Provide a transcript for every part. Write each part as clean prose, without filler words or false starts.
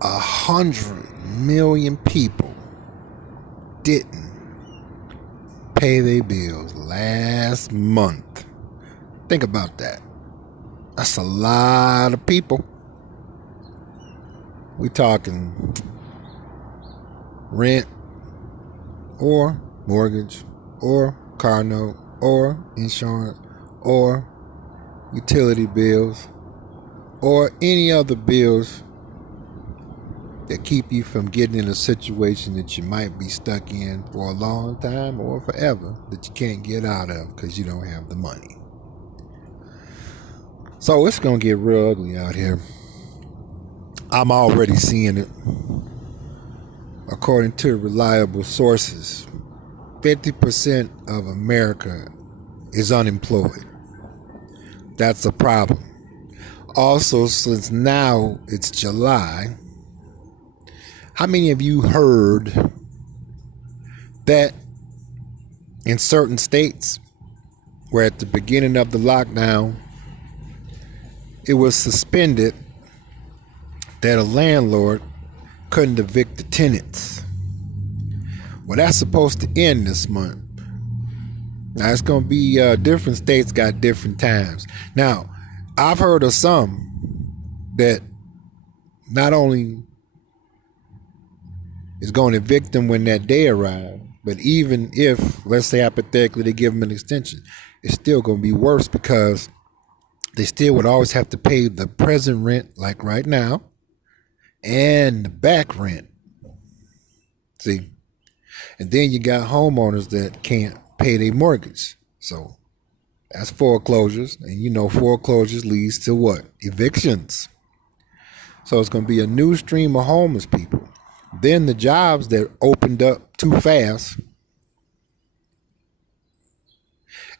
100 million people didn't pay their bills last month. Think about that. That's a lot of people. We talking rent or mortgage or car note or insurance or utility bills or any other bills that keep you from getting in a situation that you might be stuck in for a long time or forever that you can't get out of because you don't have the money. So it's going to get real ugly out here. I'm already seeing it. According to reliable sources, 50% of America is unemployed. That's a problem. Also, since now it's July, how many of you heard that in certain states where at the beginning of the lockdown, it was suspended that a landlord couldn't evict the tenants? Well, that's supposed to end this month. Now, it's going to be different states got different times. Now, I've heard of some that not only is going to evict them when that day arrives, but even if, let's say hypothetically, they give them an extension, it's still going to be worse because they still would always have to pay the present rent, like right now, and the back rent. See? And then you got homeowners that can't pay their mortgage. So that's foreclosures. And you know foreclosures leads to what? Evictions. So it's going to be a new stream of homeless people. Then the jobs that opened up too fast.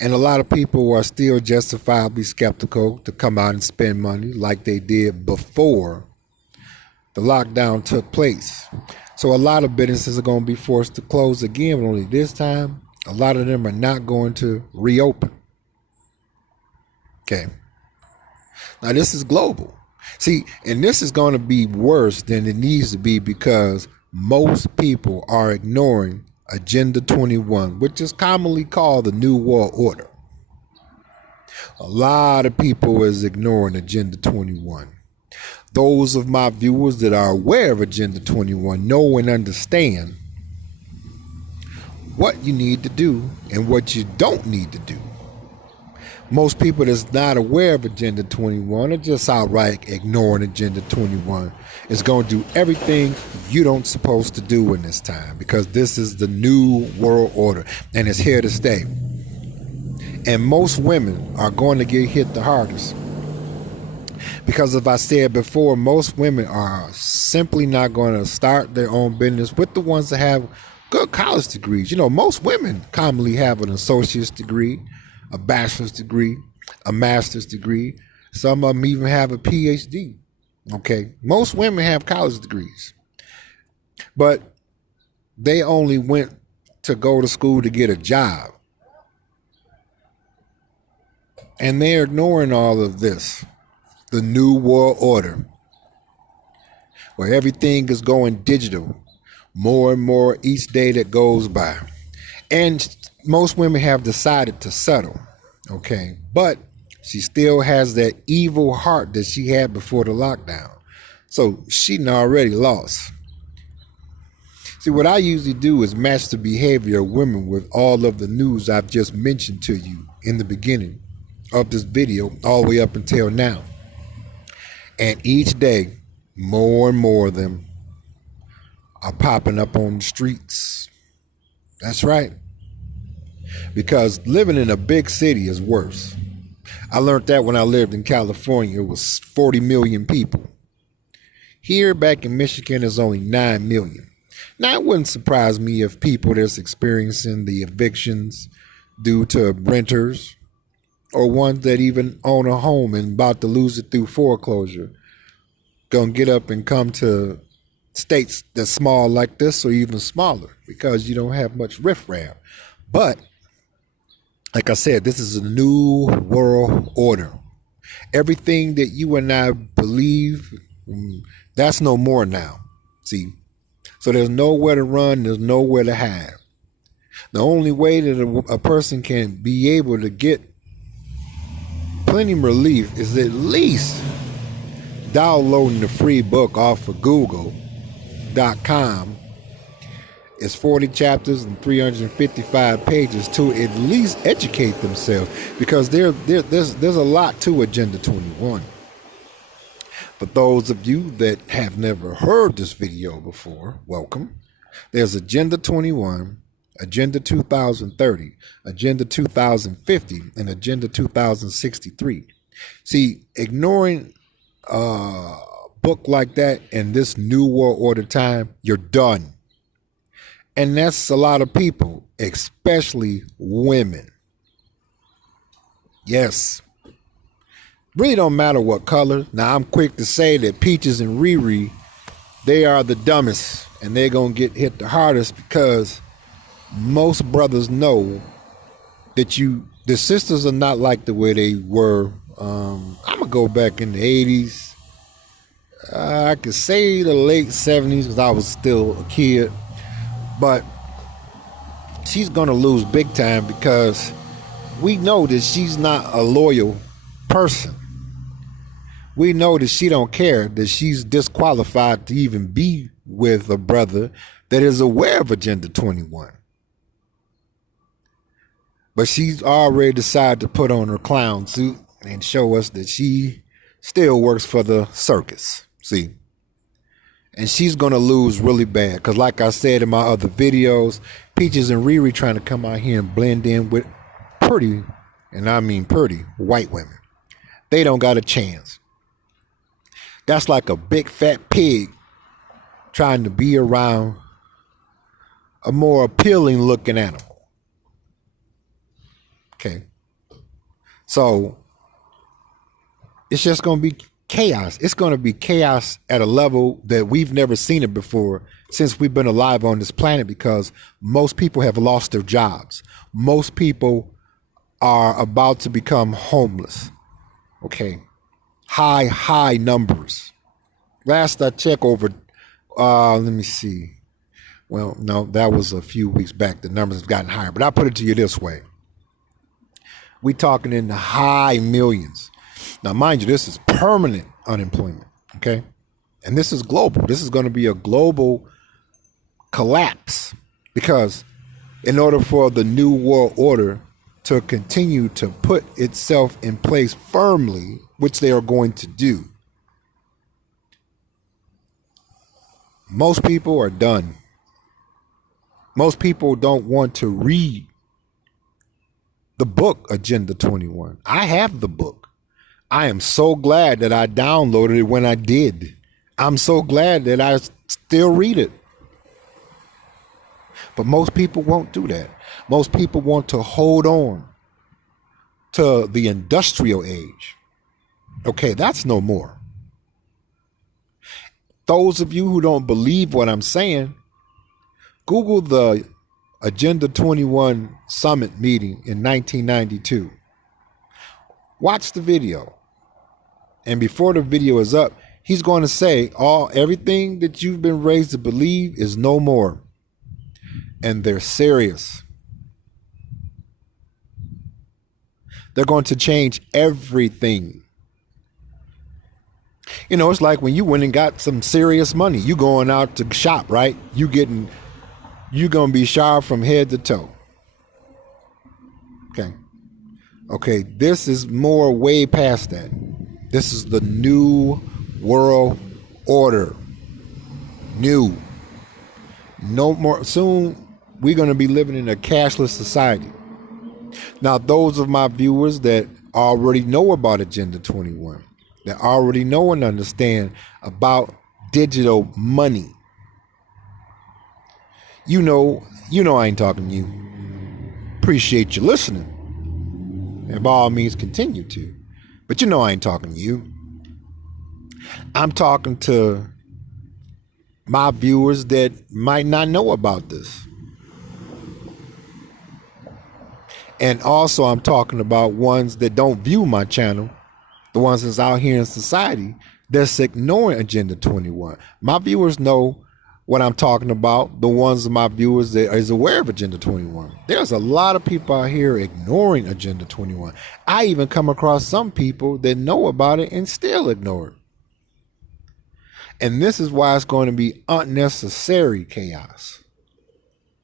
And a lot of people are still justifiably skeptical to come out and spend money like they did before the lockdown took place. So a lot of businesses are going to be forced to close again, but only this time, a lot of them are not going to reopen. Okay. Now this is global. See, and this is going to be worse than it needs to be because most people are ignoring Agenda 21, which is commonly called the New World Order. A lot of people is ignoring Agenda 21. Those of my viewers that are aware of Agenda 21 know and understand what you need to do and what you don't need to do. Most people that's not aware of Agenda 21 are just outright ignoring Agenda 21. It's going to do everything you don't supposed to do in this time because this is the new world order and it's here to stay. And most women are going to get hit the hardest because, as I said before, most women are simply not going to start their own business with the ones that have good college degrees. You know, most women commonly have an associate's degree, a bachelor's degree, a master's degree. Some of them even have a PhD. Okay. Most women have college degrees, but they only went to go to school to get a job. And they're ignoring all of this, the new world order, where everything is going digital more and more each day that goes by. And most women have decided to settle, okay? But she still has that evil heart that she had before the lockdown. So she already lost. See, what I usually do is match the behavior of women with all of the news I've just mentioned to you in the beginning of this video all the way up until now. And each day, more and more of them are popping up on the streets. That's right. Because living in a big city is worse. I learned that when I lived in California. It was 40 million people. Here back in Michigan, there's only 9 million. Now, it wouldn't surprise me if people that's experiencing the evictions due to renters or ones that even own a home and about to lose it through foreclosure gonna get up and come to states that's small like this or even smaller because you don't have much riffraff. But like I said, this is a new world order. Everything that you and I believe That's no more now. See, so there's nowhere to run, there's nowhere to hide. The only way that a person can be able to get plenty relief is at least downloading the free book off of Google.com. It's 40 chapters and 355 pages to at least educate themselves, because there's a lot to Agenda 21. For those of you that have never heard this video before, welcome. There's Agenda 21, Agenda 2030, Agenda 2050, and Agenda 2063. See, ignoring a book like that in this new world order time, you're done. And that's a lot of people, especially women. Yes. Really don't matter what color. Now, I'm quick to say that Peaches and Riri, they are the dumbest, and they're going to get hit the hardest, because most brothers know that the sisters are not like the way they were. I'm going to go back in the 80s. I could say the late 70s, because I was still a kid. But she's going to lose big time, because we know that she's not a loyal person. We know that she don't care, that she's disqualified to even be with a brother that is aware of Agenda 21. But she's already decided to put on her clown suit and show us that she still works for the circus. See? And she's going to lose really bad, because like I said in my other videos, Peaches and Riri trying to come out here and blend in with pretty, and I mean pretty, white women. They don't got a chance. That's like a big fat pig trying to be around a more appealing looking animal. Okay. So it's just going to be chaos. It's going to be chaos at a level that we've never seen it before since we've been alive on this planet, because most people have lost their jobs. Most people are about to become homeless. Okay. High numbers. Last I checked over, let me see. Well, no, that was a few weeks back. The numbers have gotten higher, but I'll put it to you this way. We talking in the high millions. Now, mind you, this is permanent unemployment, okay? And this is global. This is going to be a global collapse, because in order for the new world order to continue to put itself in place firmly, which they are going to do, most people are done. Most people don't want to read the book Agenda 21. I have the book. I am so glad that I downloaded it when I did. I'm so glad that I still read it. But most people won't do that. Most people want to hold on to the industrial age. Okay, that's no more. Those of you who don't believe what I'm saying, Google the Agenda 21 summit meeting in 1992. Watch the video. And before the video is up, he's going to say everything that you've been raised to believe is no more. And they're serious. They're going to change everything. You know, it's like when you went and got some serious money. You going out to shop, right? You're going to be sharp from head to toe. Okay, this is more way past that. This is the new world order. New. No more. Soon we're going to be living in a cashless society. Now, those of my viewers that already know about Agenda 21, that already know and understand about digital money, you know I ain't talking to you. Appreciate you listening. And by all means, continue to. But you know I ain't talking to you. I'm talking to my viewers that might not know about this. And also I'm talking about ones that don't view my channel, the ones that's out here in society that's ignoring Agenda 21. My viewers know what I'm talking about. The ones of my viewers that is aware of Agenda 21. There's a lot of people out here ignoring Agenda 21. I even come across some people that know about it and still ignore it. And this is why it's going to be unnecessary chaos.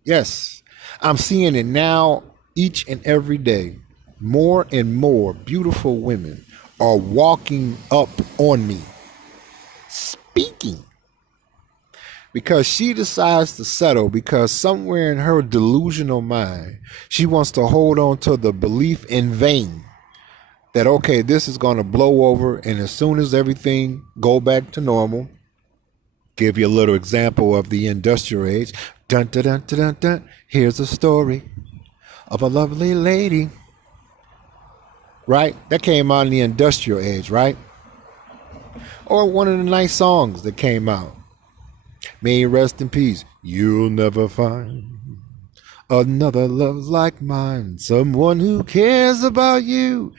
Yes, I'm seeing it now each and every day. More and more beautiful women are walking up on me, speaking, because she decides to settle because somewhere in her delusional mind, she wants to hold on to the belief in vain that, okay, this is going to blow over. And as soon as everything go back to normal, give you a little example of the industrial age. Dun, dun, dun, dun, dun, dun. Here's a story of a lovely lady. Right? That came out in the industrial age, right? Or one of the nice songs that came out. May rest in peace. You'll never find another love like mine. Someone who cares about you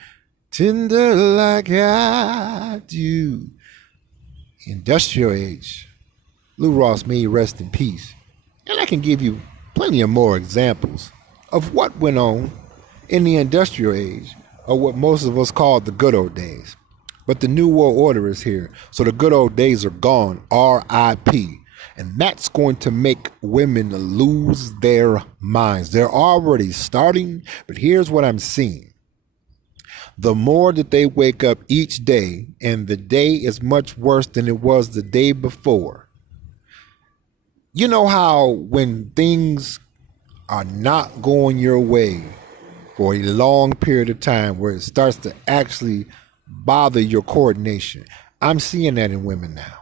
tender like I do. Industrial age. Lou Ross, may rest in peace. And I can give you plenty of more examples of what went on in the industrial age, or what most of us call the good old days. But the New World Order is here. So the good old days are gone. R.I.P. And that's going to make women lose their minds. They're already starting, but here's what I'm seeing. The more that they wake up each day, and the day is much worse than it was the day before. You know how when things are not going your way for a long period of time, where it starts to actually bother your coordination. I'm seeing that in women now.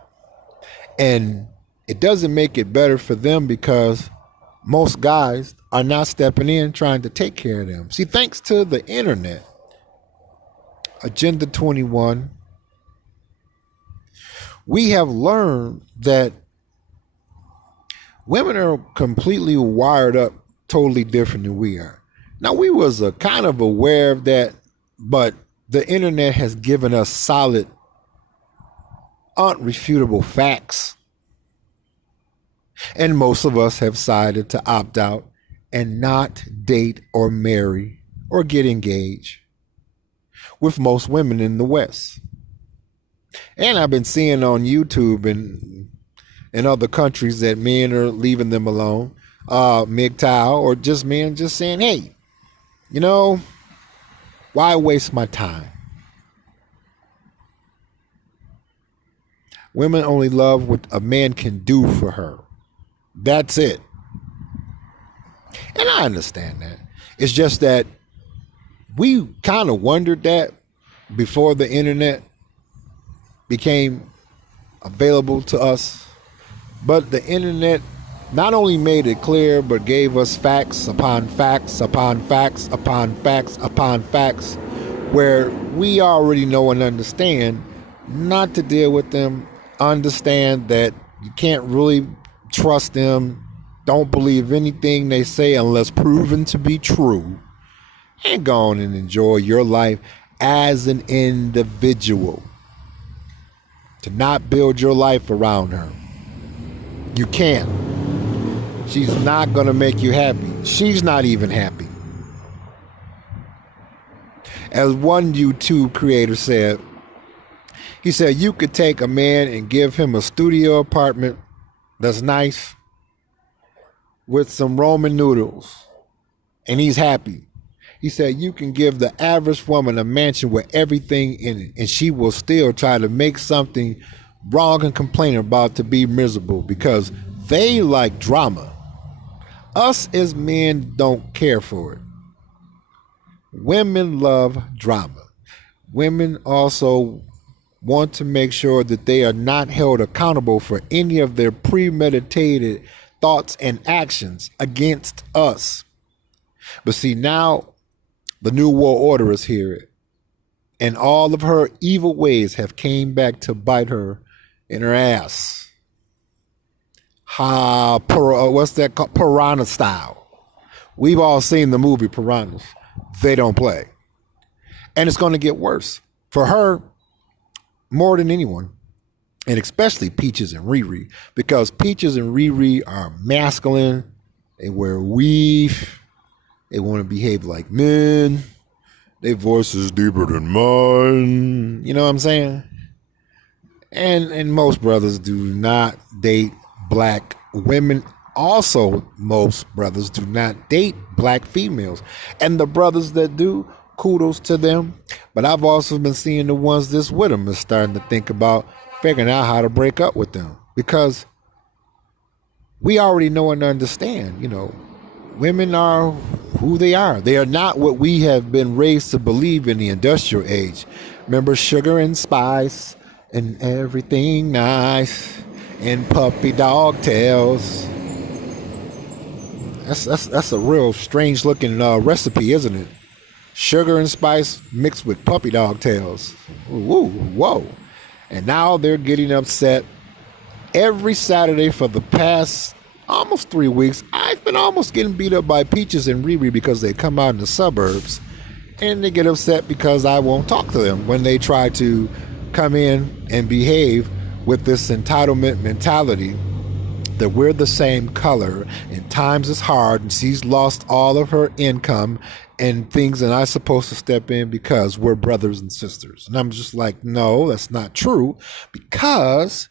And it doesn't make it better for them because most guys are not stepping in trying to take care of them. See, thanks to the internet, Agenda 21, we have learned that women are completely wired up totally different than we are. Now, we was kind of aware of that, but the internet has given us solid, unrefutable facts. And most of us have decided to opt out and not date or marry or get engaged with most women in the West. And I've been seeing on YouTube and in other countries that men are leaving them alone, MGTOW, or just men just saying, hey, you know, why waste my time? Women only love what a man can do for her. That's it. And I understand that. It's just that we kind of wondered that before the internet became available to us. But the internet not only made it clear, but gave us facts upon facts upon facts upon facts upon facts, where we already know and understand not to deal with them, understand that you can't really trust them, don't believe anything they say unless proven to be true, and go on and enjoy your life as an individual. To not build your life around her. You can't. She's not going to make you happy. She's not even happy. As one YouTube creator said, he said, you could take a man and give him a studio apartment that's nice with some Roman noodles, and he's happy. He said, you can give the average woman a mansion with everything in it, and she will still try to make something wrong and complain about to be miserable because they like drama. Us as men don't care for it. Women love drama. Women also want to make sure that they are not held accountable for any of their premeditated thoughts and actions against us. But see, now the New World Order is here, and all of her evil ways have came back to bite her in her ass. What's that called? Piranha style. We've all seen the movie Piranhas. They don't play. And it's going to get worse for her more than anyone. and especially Peaches and Riri, because Peaches and Riri are masculine. They wear weave. They want to behave like men. Their voice is deeper than mine. You know what I'm saying? And most brothers do not date black women. Also, most brothers do not date black females. And the brothers that do, kudos to them. But I've also been seeing the ones that's with them is starting to think about figuring out how to break up with them. Because we already know and understand, women are who they are. They are not what we have been raised to believe in the industrial age. Remember sugar and spice and everything nice and puppy dog tails. That's a real strange looking recipe, isn't it? Sugar and spice mixed with puppy dog tails. Woo, whoa. And now they're getting upset every Saturday for the past almost 3 weeks. I've been almost getting beat up by Peaches and Riri because they come out in the suburbs and they get upset because I won't talk to them when they try to come in and behave with this entitlement mentality that we're the same color and times is hard and she's lost all of her income and things and I'm supposed to step in because we're brothers and sisters. And I'm just like, no, that's not true, because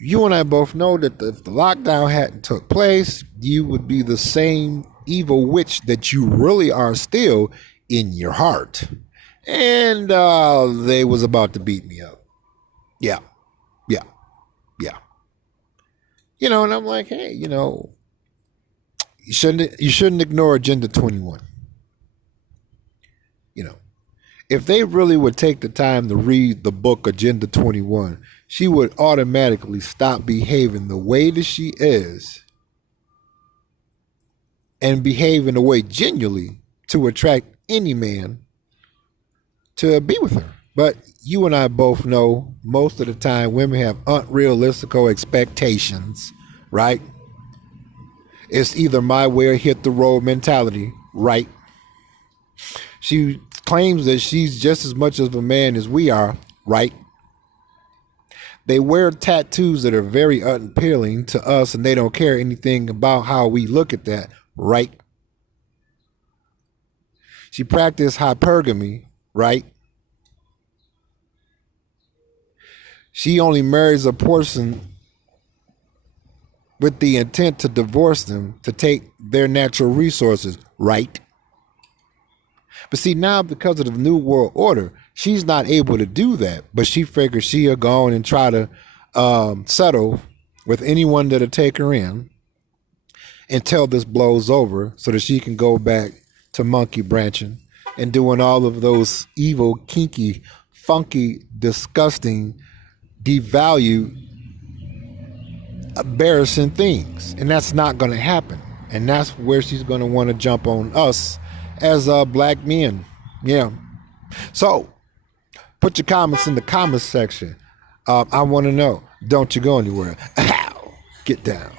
you and I both know that if the lockdown hadn't took place, you would be the same evil witch that you really are still in your heart. And they was about to beat me up. Yeah. And I'm like, hey, you shouldn't ignore Agenda 21. If they really would take the time to read the book Agenda 21, she would automatically stop behaving the way that she is and behave in a way genuinely to attract any man to be with her. But you and I both know most of the time women have unrealistic expectations, right? It's either my way or hit the road mentality, right? She claims that she's just as much of a man as we are, right? They wear tattoos that are very unappealing to us and they don't care anything about how we look at that, right? She practiced hypergamy, right? She only marries a person with the intent to divorce them, to take their natural resources, right? But see, now because of the New World Order, she's not able to do that. But she figures she'll go on and try to settle with anyone that'll take her in until this blows over so that she can go back to monkey branching and doing all of those evil, kinky, funky, disgusting, devalued, embarrassing things. And that's not going to happen. And that's where she's going to want to jump on us as black men. Yeah. So put your comments in the comments section. I want to know. Don't you go anywhere. Get down.